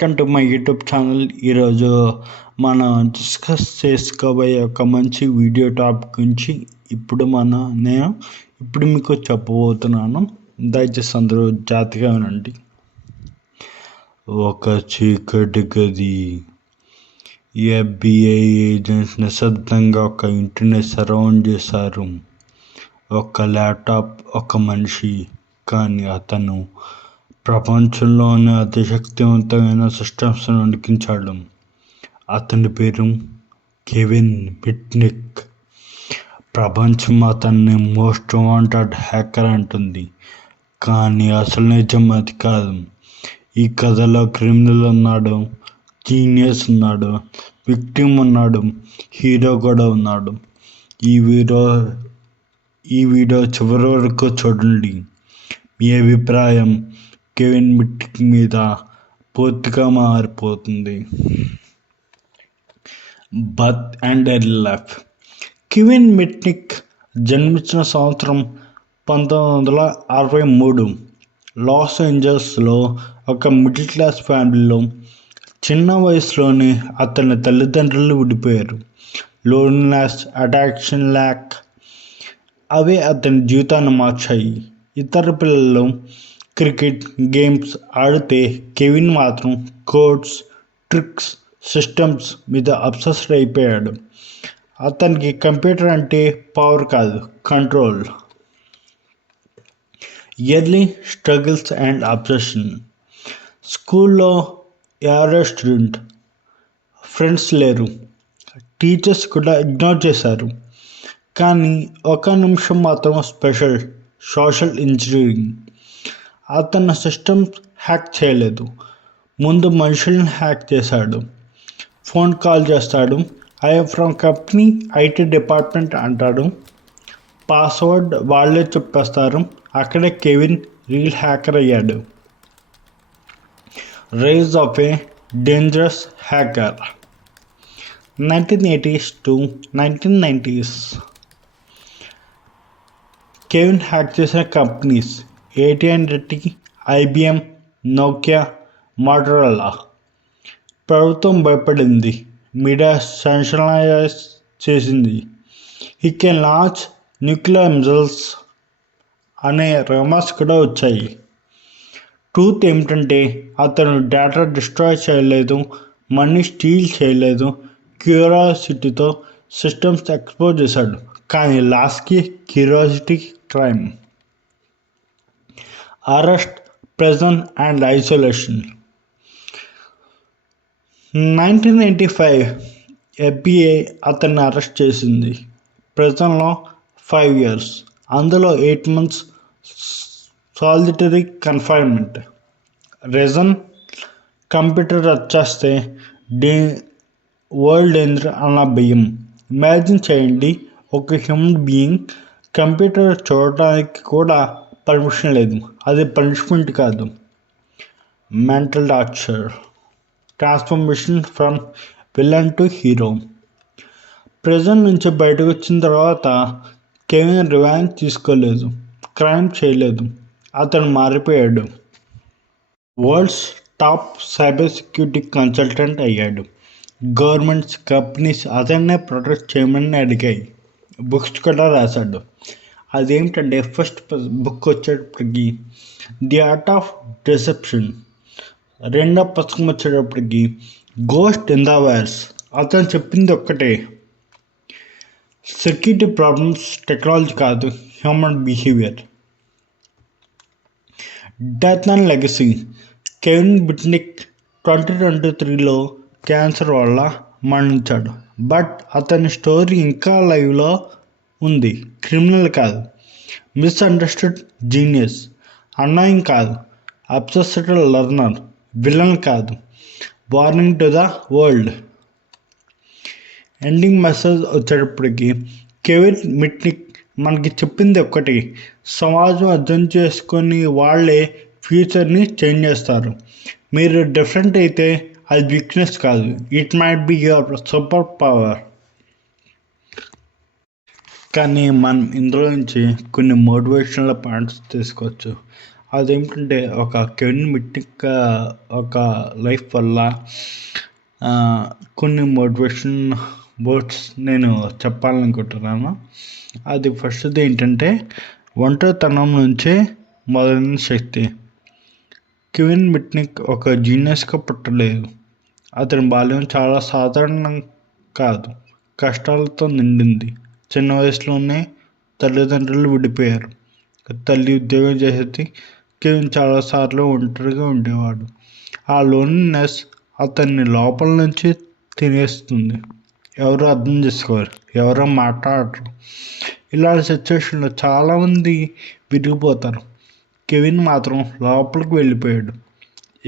Welcome to my YouTube channel. ఈరోజు మనం discuss చేసుకోబోయే ఒక మంచి వీడియో టాపిక్ గురించి నేను మీకు చెప్పబోతున్నాను. దయచేసి అందరూ జాగ్రత్తగా వినండి. ఒక చీకటి గది. FBI ఏజెంట్స్ నిశ్శబ్దంగా ఒక ఇంటిని సరౌండ్ చేశారు. ఒక ల్యాప్టాప్, ఒక మనిషి, కానీ అతను ప్రపంచంలోనే అతి శక్తివంతమైన సిస్టమ్స్ ఉడికించాడు. అతని పేరు కెవిన్ మిట్నిక్. ప్రపంచం అతన్ని మోస్ట్ వాంటెడ్ హ్యాకర్ అంటుంది, కానీ అసలు నిజం అది కాదు. ఈ కథలో క్రిమినల్ ఉన్నాడు, జీనియస్ ఉన్నాడు, విక్టిమ్ ఉన్నాడు, హీరో కూడా ఉన్నాడు. ఈ వీడియో చివరి వరకు చూడండి. మీ అభిప్రాయం కెవిన్ మిట్నిక్ మీద పూర్తిగా మారిపోతుంది. Birth and early life. Kevin Mitnick జన్మించిన సంవత్సరం 1963 లాస్ ఏంజల్స్లో ఒక మిడిల్ క్లాస్ ఫ్యామిలీలో. చిన్న వయసులోనే అతని తల్లిదండ్రులు విడిపోయారు. లోన్లీనెస్, అట్రాక్షన్ ల్యాక్ అవే అతని జీవితాన్ని మార్చాయి. ఇతర పిల్లలు క్రికెట్, గేమ్స్ ఆడితే కెవిన్ మాత్రం కోడ్స్, ట్రిక్స్, సిస్టమ్స్ మీద అబ్సెస్డ్ అయిపోయాడు. అతనికి కంప్యూటర్ అంటే పవర్ కాదు, control. Early struggles and obsession. స్కూల్లో యావరేజ్ స్టూడెంట్, ఫ్రెండ్స్ లేరు, టీచర్స్ కూడా ఇగ్నోర్ చేశారు. కానీ ఒక నిమిషం మాత్రం స్పెషల్, సోషల్ ఇంజనీరింగ్. అతను సిస్టమ్స్ హ్యాక్ చేయలేదు, ముందు మనుషుల్ని హ్యాక్ చేశాడు. ఫోన్ కాల్ చేస్తాడు, I'm from company IT department అంటాడు. పాస్వర్డ్ వాళ్ళే చెప్పేస్తారు. అక్కడే కెవిన్ రియల్ హ్యాకర్ అయ్యాడు. Rise of a dangerous hacker. 1980s to 1990s. Kevin hack చేసిన companies AT&T, IBM, Nokia, Motorola. ప్రభుత్వం భయపడింది, మీడియా సెన్సేషనలైజ్ చేసింది. He can launch nuclear missiles అనే రూమర్స్ కూడా వచ్చాయి. ట్రూత్ ఏమిటంటే అతను డేటా డిస్ట్రాయ్ చేయలేదు, మనీ స్టీల్ చేయలేదు, క్యూరియాసిటీతో సిస్టమ్స్ ఎక్స్పోజ్ చేశాడు. కానీ లాస్ట్కి curiosity crime. Arrest, prison and isolation. 1995 FBI అతన్ని అరెస్ట్ చేసింది. ప్రిజన్లో 5 years, అందులో 8 months solitary confinement. Reason, computer వచ్చేస్తే వరల్డ్ డేంజర్ అన్న భయం. ఇమాజిన్ చేయండి, ఒక హ్యూమన్ బీయింగ్ కంప్యూటర్ చూడడానికి కూడా పర్మిషన్ లేదు. అది పనిష్మెంట్ కాదు, mental torture. Transformation from villain to hero. Present నుంచి బయటకు వచ్చిన తర్వాత కెవిన్ రివెంజ్ తీసుకోలేదు, క్రైమ్ చేయలేదు, అతను మారిపోయాడు. World's top cyber security consultant అయ్యాడు. గవర్నమెంట్స్, కంపెనీస్ అతన్నే ప్రొటెక్ట్ చేయమని అడిగాయి. బుక్స్ కూడా రాశాడు. అదేమిటంటే ఫస్ట్ బుక్ వచ్చేటప్పటికి ది ఆర్ట్ ఆఫ్ డిసెప్షన్, రెండో పుస్తకం వచ్చేటప్పటికి గోస్ట్ ఇన్ ద వైర్స్. అతను చెప్పింది ఒక్కటే, సెక్యూరిటీ ప్రాబ్లమ్స్ టెక్నాలజీ కాదు, human behaviour. Death and legacy. Kevin Mitnick 2023లో క్యాన్సర్ వల్ల మరణించాడు. బట్ అతని స్టోరీ ఇంకా లైవ్లో ఉంది. క్రిమినల్ కాదు, మిస్అండర్స్టూడ్ జీనియస్, అన్నాయింగ్ కాదు, అబ్సెస్డ్ లెర్నర్, విలన్ కాదు, warning to the world. Ending message వచ్చేటప్పటికి కెవిన్ మిట్నిక్ మనకి చెప్పింది ఒక్కటి, సమాజం అర్థం చేసుకొని వాళ్ళే ఫ్యూచర్ని చేంజ్ చేస్తారు. మీరు డిఫరెంట్ అయితే అది వీక్నెస్ కాదు, it might be you're super power. కానీ మనం ఇందులో నుంచి కొన్ని మోటివేషనల్ పాయింట్స్ తీసుకోవచ్చు. అదేమిటంటే ఒక కెవిన్ మిట్టిక్ ఒక లైఫ్ వల్ల కొన్ని మోటివేషన్ వర్డ్స్ నేను చెప్పాలనుకుంటున్నాను. అది ఫస్ట్ది ఏంటంటే ఒంటరితనం నుంచే మొదలైన శక్తి. కెవిన్ మిట్నిక్ ఒక జీనియస్గా పుట్టలేదు. అతని బాల్యం చాలా సాధారణం కాదు, కష్టాలతో నిండింది. చిన్న వయసులోనే తల్లిదండ్రులు విడిపోయారు. తల్లి ఉద్యోగం చేసేది. కెవిన్ చాలాసార్లు ఒంటరిగా ఉండేవాడు. ఆ లోన్లీనెస్ అతన్ని లోపల నుంచి తినేస్తుంది. ఎవరు అర్థం చేసుకోరు, ఎవరో మాట్లాడరు. ఇలాంటి సిచ్యువేషన్లో చాలామంది విరిగిపోతారు. కెవిన్ మాత్రం లోపలికి వెళ్ళిపోయాడు.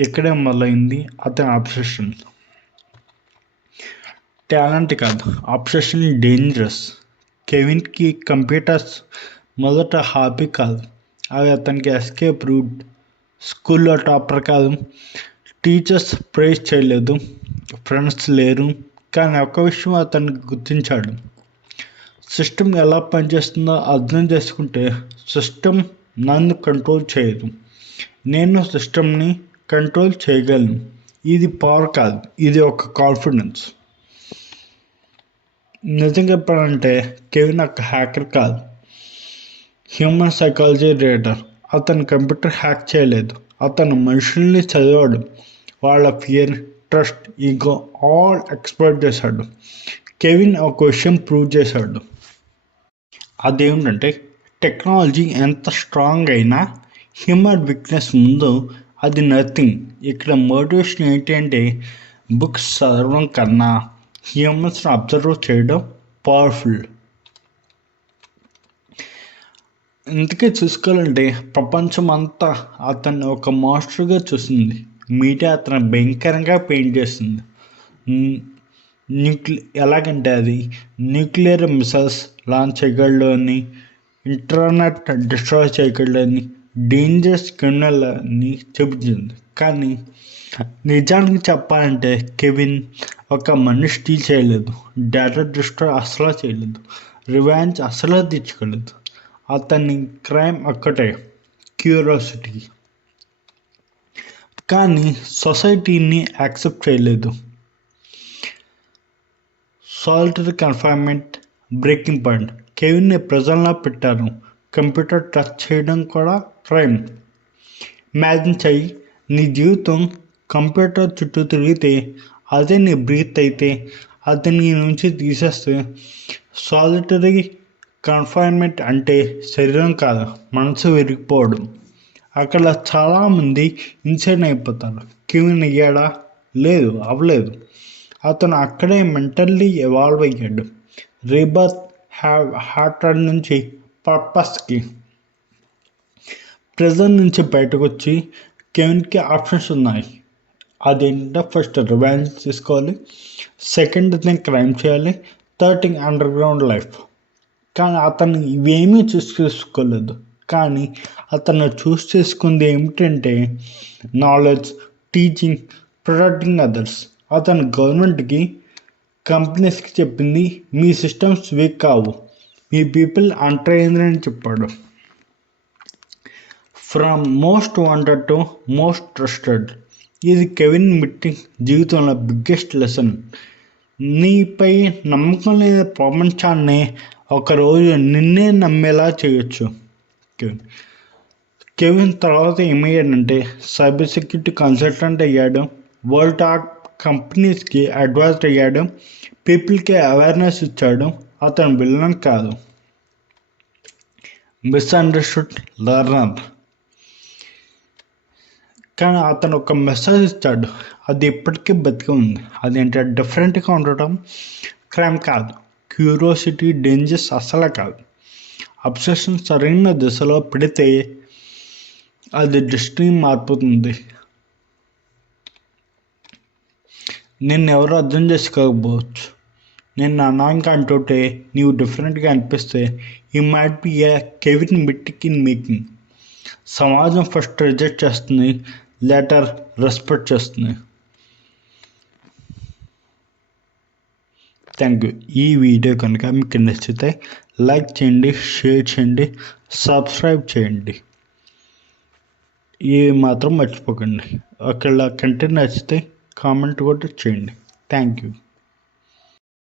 ఇక్కడే మొదలైంది అతని అబ్సెషన్. టాలెంట్ కాదు, అబ్సెషన్ డేంజరస్. కెవిన్కి కంప్యూటర్స్ మొదట హాబీ కాదు, అవి అతనికి ఎస్కేప్ రూట్. స్కూల్లో టాపర్ కాదు, టీచర్స్ ప్రైజ్ చేయలేదు, ఫ్రెండ్స్ లేరు. కానీ ఒక్క విషయం అతనికి గుర్తించాడు. సిస్టమ్ ఎలా పనిచేస్తుందో అర్థం చేసుకుంటే సిస్టమ్ నన్ను కంట్రోల్ చేయదు, నేను సిస్టమ్ని కంట్రోల్ చేయగలను. ఇది పవర్ కాదు, ఇది ఒక కాన్ఫిడెన్స్. నిజంగా చెప్పాలంటే కెవిన్ ఒక హ్యాకర్ కాదు, హ్యూమన్ సైకాలజీ రీడర్. అతను కంప్యూటర్ హ్యాక్ చేయలేదు, అతను మనుషుల్ని చదివాడు. వాళ్ళ fear, trust, ego all explore చేశాడు. కెవిన్ ఒక విషయం ప్రూవ్ చేశాడు. అదేమిటంటే టెక్నాలజీ ఎంత స్ట్రాంగ్ అయినా హ్యూమన్ వీక్నెస్ ముందు అది నథింగ్. ఇక్కడ మోటివేషన్ ఏంటి అంటే బుక్స్ చదవడం కన్నా హ్యూమన్స్ని అబ్జర్వ్ చేయడం పవర్ఫుల్. ఇంతకే చూసుకోవాలంటే ప్రపంచం అంతా అతన్ని ఒక మాస్టర్గా చూసింది. మీడియా అతను భయంకరంగా పెయింట్ చేస్తుంది. ఎలాగంటే అది న్యూక్లియర్ మిసైల్స్ లాంచ్ చేయగలడు అని, ఇంటర్నెట్ డిస్ట్రాయ్ చేయగలడు అని, డేంజరస్ క్రిమినల్ అని చెబుతుంది. కానీ నిజానికి చెప్పాలంటే కెవిన్ ఒక మనిషి స్టీల్ చేయలేదు, డేటా డిస్ట్రాయ్ అసలు చేయలేదు, రివెంజ్ అసలు తీర్చుకోలేదు. అతని క్రైమ్ ఒక్కటే, క్యూరియాసిటీ. కానీ సొసైటీని యాక్సెప్ట్ చేయలేదు. Solitary confinement, breaking point. కెవిన్ని ప్రజల్లో పెట్టారు. కంప్యూటర్ టచ్ చేయడం కూడా క్రైమ్. ఇమాజిన్ చెయ్యి, నీ జీవితం కంప్యూటర్ చుట్టూ తిరిగితే అదే నీ బ్రీత్ అయితే, అది నీ నుంచి తీసేస్తే. సాలిటరీ కన్ఫైన్మెంట్ అంటే శరీరం కాదు, మనసు విరిగిపోవడం. అక్కడ చాలామంది ఇన్సైడ్ అయిపోతారు. కెవిన్ అయ్యాడా? లేదు, అవ్వలేదు. అతను అక్కడే మెంటల్లీ ఎవాల్వ్ అయ్యాడు. రీబర్త్ హార్ట్ నుంచి పర్పస్కి. ప్రెజర్ నుంచి బయటకు వచ్చి కెవిన్కి ఆప్షన్స్ ఉన్నాయి. అదేంటంటే ఫస్ట్ రివెంజ్ తీసుకోవాలి, సెకండ్ థింగ్ క్రైమ్ చేయాలి, third thing under ground life. కానీ అతను ఇవేమీ చేసుకోలేదు. కానీ అతను చూస్ చేసుకుంది ఏమిటంటే నాలెడ్జ్, టీచింగ్, ప్రొటెక్టింగ్ అదర్స్. అతను గవర్నమెంట్కి, కంపెనీస్కి చెప్పింది మీ సిస్టమ్స్ వీక్ కావు, మీ పీపుల్ అంటరైంది అని చెప్పాడు. From most wanted to most trusted. ఇది కెవిన్ మిట్టిక్ జీవితంలో బిగ్గెస్ట్ లెసన్. నీపై నమ్మకం లేని ప్రపంచాన్ని ఒకరోజు నిన్నే నమ్మేలా చేయొచ్చు. కెవిన్ తర్వాత ఏమయ్యాడంటే సైబర్ సెక్యూరిటీ కన్సల్టెంట్ అయ్యాడు, వరల్డ్ టాప్ కంపెనీస్కి అడ్వైజర్ అయ్యాడు, పీపుల్కి అవేర్నెస్ ఇచ్చాడు. అతను విలన్ కాదు, మిస్అండర్స్టూడ్ లెర్నర్. కానీ అతను ఒక మెసేజ్ ఇచ్చాడు, అది ఇప్పటికీ బతికి ఉంది. అదేంటే డిఫరెంట్గా ఉండటం క్రైమ్ కాదు, క్యూరియాసిటీ డేంజర్స్ అసలు కాదు. అబ్సెషన్ సరైన దిశలో పెడితే అది దృష్టిని మారుతుంది. నిన్ను ఎవరు అర్థం చేసుకోకపోవచ్చు. నేను అనాంక అంటుంటే నీవు డిఫరెంట్గా అనిపిస్తే ఈ might be a Kevin Mitnick in making. సమాజం ఫస్ట్ రిజెక్ట్ చేస్తుంది, లేటర్ రెస్పెక్ట్ చేస్తుంది. Thank you. ఈ వీడియో కనుక మీకు నచ్చితే లైక్ చేయండి, షేర్ చేయండి, సబ్స్క్రైబ్ చేయండి. ఇవి మాత్రం మర్చిపోకండి. ఒకవేళ కంటెంట్ నచ్చితే కామెంట్ కూడా చేయండి. Thank you.